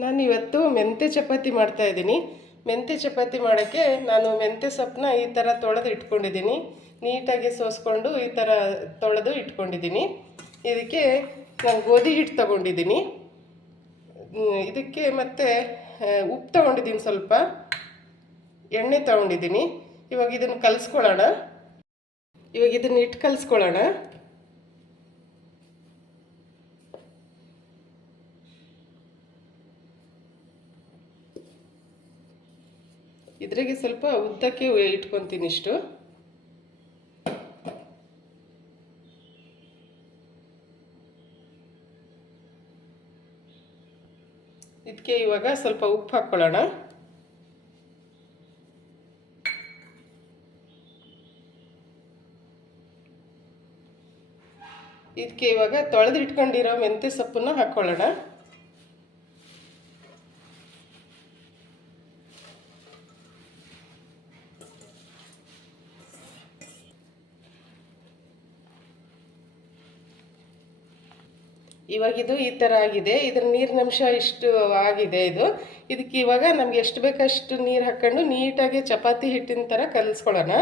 ನಾನು ಇವತ್ತು ಮೆಂತ್ಯ ಚಪಾತಿ ಮಾಡ್ತಾ ಇದ್ದೀನಿ. ಮೆಂತ್ಯ ಚಪಾತಿ ಮಾಡೋಕ್ಕೆ ನಾನು ಮೆಂತ್ಯ ಸೊಪ್ಪನ್ನ ಈ ಥರ ತೊಳೆದು ಇಟ್ಕೊಂಡಿದ್ದೀನಿ. ನೀಟಾಗಿ ಸೋಸ್ಕೊಂಡು ಈ ಥರ ತೊಳೆದು ಇಟ್ಕೊಂಡಿದ್ದೀನಿ. ಇದಕ್ಕೆ ನಾನು ಗೋಧಿ ಹಿಟ್ಟು ತೊಗೊಂಡಿದ್ದೀನಿ. ಇದಕ್ಕೆ ಮತ್ತು ಉಪ್ಪು ತೊಗೊಂಡಿದ್ದೀನಿ, ಸ್ವಲ್ಪ ಎಣ್ಣೆ ತೊಗೊಂಡಿದ್ದೀನಿ. ಇವಾಗ ಇದನ್ನು ಕಲಿಸ್ಕೊಳ್ಳೋಣ. ಇವಾಗ ಇದನ್ನು ಹಿಟ್ಟು ಕಲಿಸ್ಕೊಳ್ಳೋಣ. ಇದ್ರಾಗೆ ಸ್ವಲ್ಪ ಉದ್ದಕ್ಕೆ ಇಟ್ಕೊತೀನಿ ಇಷ್ಟು. ಇದಕ್ಕೆ ಇವಾಗ ಸ್ವಲ್ಪ ಉಪ್ಪು ಹಾಕ್ಕೊಳ್ಳೋಣ. ಇದಕ್ಕೆ ಇವಾಗ ತೊಳೆದು ಇಟ್ಕೊಂಡಿರೋ ಮೆಂತ್ಯ ಸೊಪ್ಪನ್ನ ಹಾಕ್ಕೊಳ್ಳೋಣ. ಇವಾಗ ಇದು ಈ ಥರ ಆಗಿದೆ. ಇದರ ನೀರಿನಂಶ ಇಷ್ಟು ಆಗಿದೆ. ಇದಕ್ಕೆ ಇವಾಗ ನಮ್ಗೆ ಎಷ್ಟು ಬೇಕಷ್ಟು ನೀರು ಹಾಕ್ಕೊಂಡು ನೀಟಾಗಿ ಚಪಾತಿ ಹಿಟ್ಟಿನ ಥರ ಕಲಿಸ್ಕೊಳ್ಳೋಣ.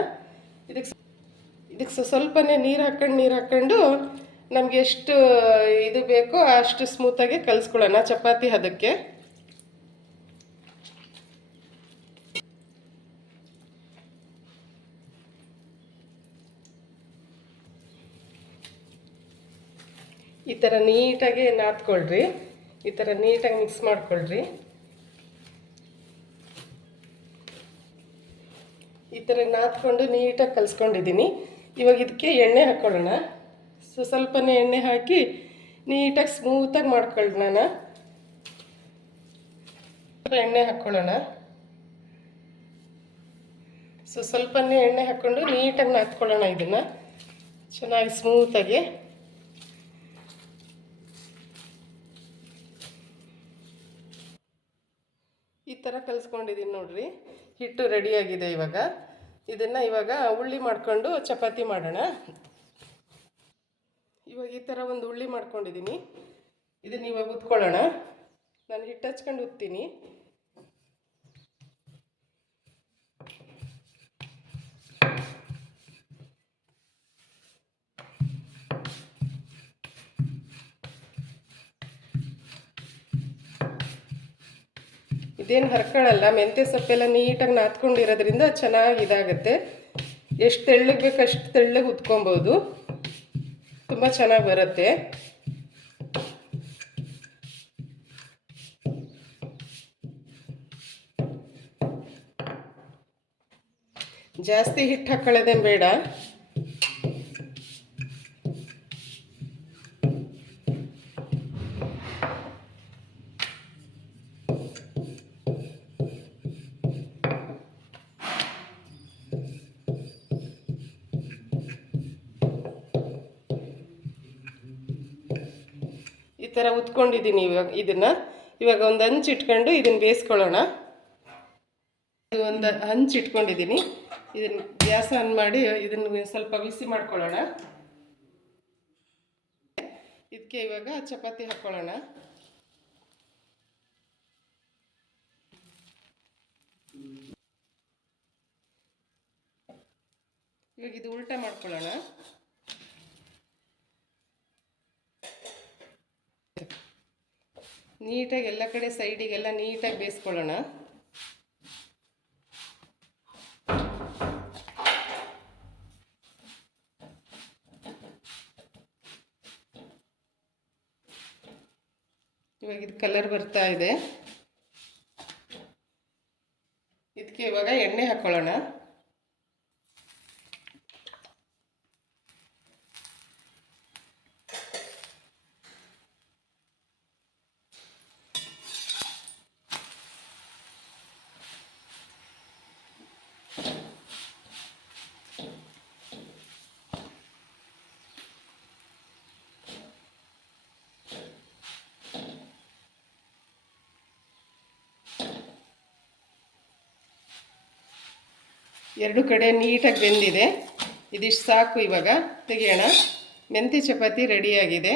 ಇದಕ್ಕೆ ಸ್ವಲ್ಪನೇ ನೀರು ಹಾಕ್ಕೊಂಡು ನಮಗೆ ಎಷ್ಟು ಇದು ಬೇಕೋ ಅಷ್ಟು ಸ್ಮೂತಾಗಿ ಕಲಿಸ್ಕೊಳ್ಳೋಣ ಚಪಾತಿ ಹದಕ್ಕೆ. ಈ ಥರ ನೀಟಾಗಿ ನಾದ್ಕೊಳ್ರಿ. ಈ ಥರ ನೀಟಾಗಿ ಮಿಕ್ಸ್ ಮಾಡ್ಕೊಳ್ರಿ. ಈ ಥರ ನಾದ್ಕೊಂಡು ನೀಟಾಗಿ ಕಲಿಸ್ಕೊಂಡಿದ್ದೀನಿ. ಇವಾಗ ಇದಕ್ಕೆ ಎಣ್ಣೆ ಹಾಕ್ಕೊಳ್ಳೋಣ. ಸ್ವಲ್ಪನೇ ಎಣ್ಣೆ ಹಾಕಿ ನೀಟಾಗಿ ಸ್ಮೂತಾಗಿ ಮಾಡ್ಕೊಳ್ಳೋಣ. ಎಣ್ಣೆ ಹಾಕ್ಕೊಳ್ಳೋಣ. ಸ್ವಲ್ಪನೇ ಎಣ್ಣೆ ಹಾಕ್ಕೊಂಡು ನೀಟಾಗಿ ನಾದ್ಕೊಳ್ಳೋಣ. ಇದನ್ನು ಚೆನ್ನಾಗಿ ಸ್ಮೂತಾಗಿ ಈ ಥರ ಕಲಿಸ್ಕೊಂಡಿದ್ದೀನಿ ನೋಡ್ರಿ. ಹಿಟ್ಟು ರೆಡಿಯಾಗಿದೆ. ಇವಾಗ ಉಳ್ಳಿ ಮಾಡಿಕೊಂಡು ಚಪಾತಿ ಮಾಡೋಣ. ಇವಾಗ ಈ ಥರ ಒಂದು ಉಳ್ಳಿ ಮಾಡ್ಕೊಂಡಿದ್ದೀನಿ. ಇದನ್ನು ಇವಾಗ ಉತ್ಕೊಳ್ಳೋಣ. ನಾನು ಹಿಟ್ಟು ಹಚ್ಕೊಂಡು ಉತ್ತೀನಿ. ಇದೇನು ಹರ್ಕೊಳ್ಳಲ್ಲ. ಮೆಂತ್ಯ ಸೊಪ್ಪೆಲ್ಲ ನೀಟಾಗಿ ನಾದ್ಕೊಂಡಿರೋದ್ರಿಂದ ಚೆನ್ನಾಗಿ ಇದಾಗುತ್ತೆ. ಎಷ್ಟು ತೆಳ್ಳಗೆ ಬೇಕು ಅಷ್ಟು ತೆಳ್ಳಗೆ ಉತ್ಕೊಬೋದು. ತುಂಬ ಚೆನ್ನಾಗಿ ಬರುತ್ತೆ. ಜಾಸ್ತಿ ಹಿಟ್ಟು ಹಾಕೊಳ್ಳೋದೇನು ಬೇಡ. ಈ ಥರ ಉತ್ಕೊಂಡಿದ್ದೀನಿ. ಇವಾಗ ಒಂದು ಹಂಚು ಇಟ್ಕೊಂಡು ಇದನ್ನು ಬೇಯಿಸ್ಕೊಳ್ಳೋಣ. ಒಂದು ಹಂಚು ಇಟ್ಕೊಂಡಿದ್ದೀನಿ. ಇದನ್ನು ಗ್ಯಾಸ್ ಆನ್ ಮಾಡಿ ಇದನ್ನು ಸ್ವಲ್ಪ ಬಿಸಿ ಮಾಡ್ಕೊಳ್ಳೋಣ. ಇದಕ್ಕೆ ಇವಾಗ ಚಪಾತಿ ಹಾಕ್ಕೊಳ್ಳೋಣ. ಇವಾಗ ಇದು ಉಲ್ಟಾ ಮಾಡ್ಕೊಳ್ಳೋಣ. ನೀಟಾಗಿ ಎಲ್ಲ ಕಡೆ ಸೈಡಿಗೆಲ್ಲ ನೀಟಾಗಿ ಬೇಯಿಸ್ಕೊಳ್ಳೋಣ. ಇವಾಗ ಇದು ಕಲರ್ ಬರ್ತಾ ಇದೆ. ಇದಕ್ಕೆ ಇವಾಗ ಎಣ್ಣೆ ಹಾಕ್ಕೊಳ್ಳೋಣ. ಎರಡು ಕಡೆ ನೀಟಾಗಿ ಬೆಂದಿದೆ. ಇದಿಷ್ಟು ಸಾಕು. ಇವಾಗ ತೆಗೆಯೋಣ. ಮೆಂತ್ಯ ಚಪಾತಿ ರೆಡಿಯಾಗಿದೆ.